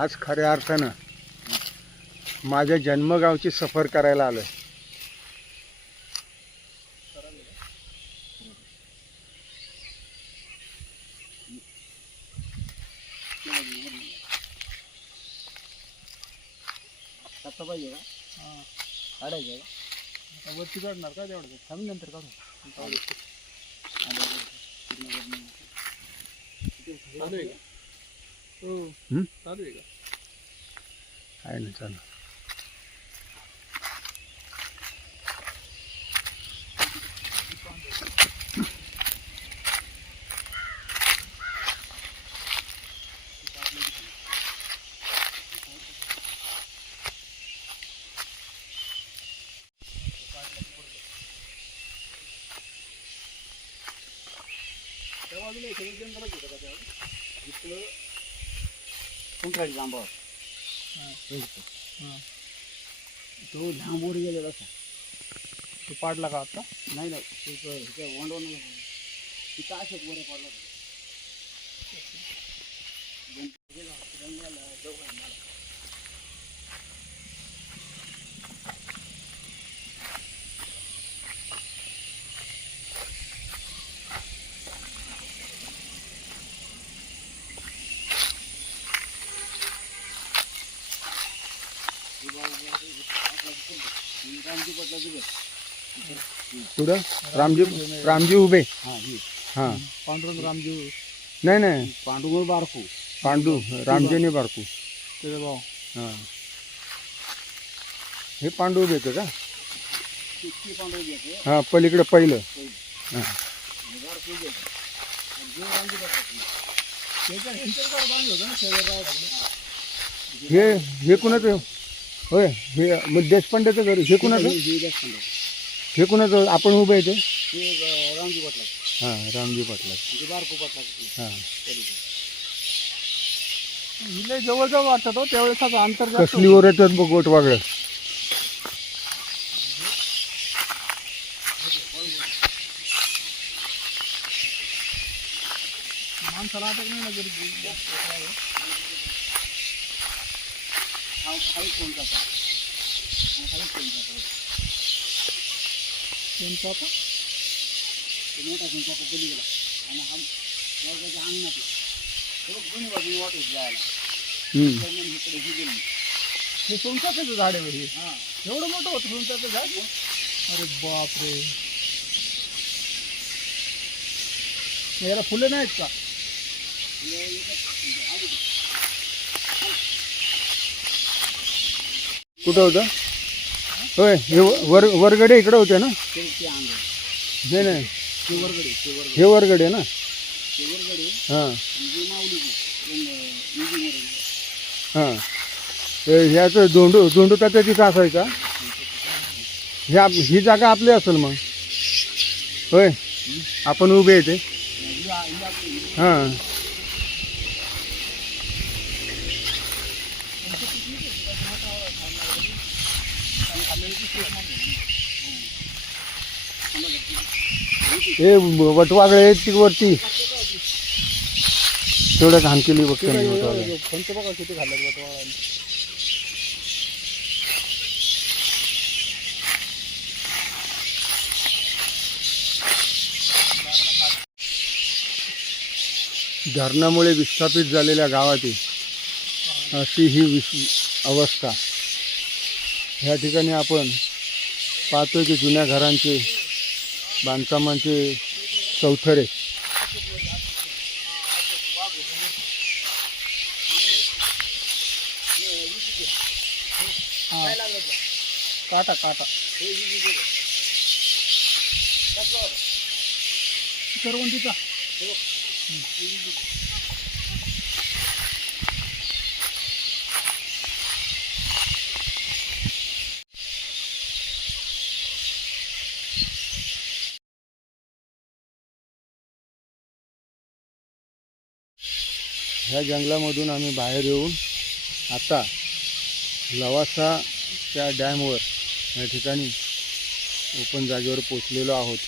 आज खऱ्या अर्थानं माझ्या जन्मगावची सफर करायला आलोय. आता पाहिजे का? काढायचं का? वरती काढणार का तेवढं? थांब नंतर काढू. चालू आहे का हो चालू आहे का आहे ना चालू त्या बाजूला सगळं जंगलच होतं का त्यावर? इथं कुंकराची जांबावर तो लांबवर गेलेला असा तो पाडला का आता नाही नाही तो ह्याच्या वंडवून तिथं अशाच बरं पडला पुढं? रामजी रामजी उभे. हा. पांडुरंग रामजी. नाही नाही. पांडुमळ बारकू. पांडू रामजीने बारकू. त्याचा भाऊ. हां. हे पांडू उभे का? हां पलीकडे पहिलं. हां. हे हे कुणाचं? होय. हे मग देशपांड्याचं घर हे कुणाचं? हे- कुणाचं? आपण उभे आहे ते? हे रामजी पाटलाचं. हां रामजी पाटला म्हणजे बारकू पाटलाचं. हां. जवळ जवळ वाटत हो त्यावेळेस आता अंतर कसली. ओरडतात बघ गोट वागळं. माणसाला अटक नाही ना हा खाली कोण जातात हा खाली कोण जातात त्यांचं आता ते मोठा कोण जातात पलीकडे आणि हा वर्गाच्या अंगणात आहे. थोडं दोन्ही बाजूने वाटत जायला हम्म. दरम्यान इकडे ही गेली हे सोनचाचं झाड आहे बघ हे हा एवढं मोठं होतं सोनचाचं झाड अरे बापरे याला फुलं नाहीत का कुठं होतं? होय हे वर वरगडे इकडं होते ना? नाही नाही. वरगडे हे वरगडे ना? हां. हां. हे ह्याचं धोंडू धोंडू तात्या तिथं असायचा. ह्या ही जागा आपली असेल मग. होय. आपण उभे येते हां. हे वटवागळे आहेत ती वरती तेवढ्या घाण केली बघते. कोणते बघा किती खाल्लं धरणामुळे विस्थापित झालेल्या गावातील अशी ही विस अवस्था. ह्या ठिकाणी आपण पाहतोय की जुन्या घरांचे बांधकामांचे चौथरे. काटा काटा. करवंटीचा ह्या जंगलामधून आम्ही बाहेर येऊन आता लवासा त्या डॅमवर या ठिकाणी ओपन जागेवर पोचलेलो आहोत.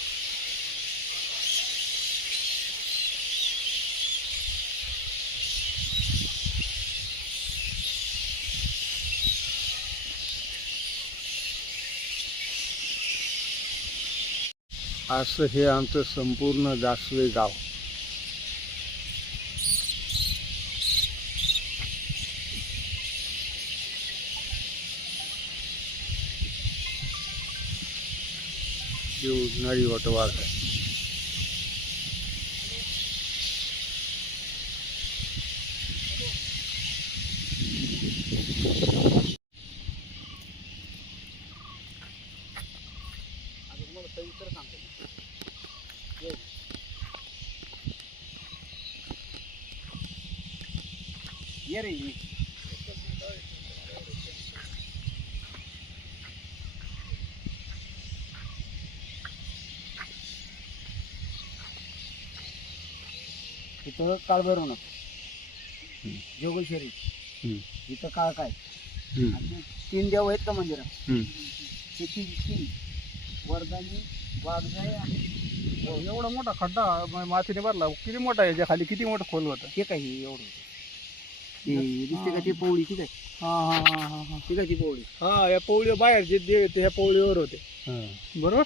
असं हे आमचं संपूर्ण दासवे गाव. ही उडणारी वटवाघ आहे इथं काळभैरवनाथ जोगेश्वरी. हम्म. इथं काळ काय. आणि तीन देव आहेत का मंदिरात. ते तीन तीन वरदानी वाघजाई आणि एवढा मोठा खड्डा म- मातीने भरला. किती मोठा आहे याच्या खाली किती मोठं खोल होतं? ते काय हे एवढं? ते दिसते का ती पोवळी? ती हा हा हा हा हा. ती ती पोवळी? हा या पवळी बाहेर जे देव होते ह्या पवळीवर होते. हा. बरोबर?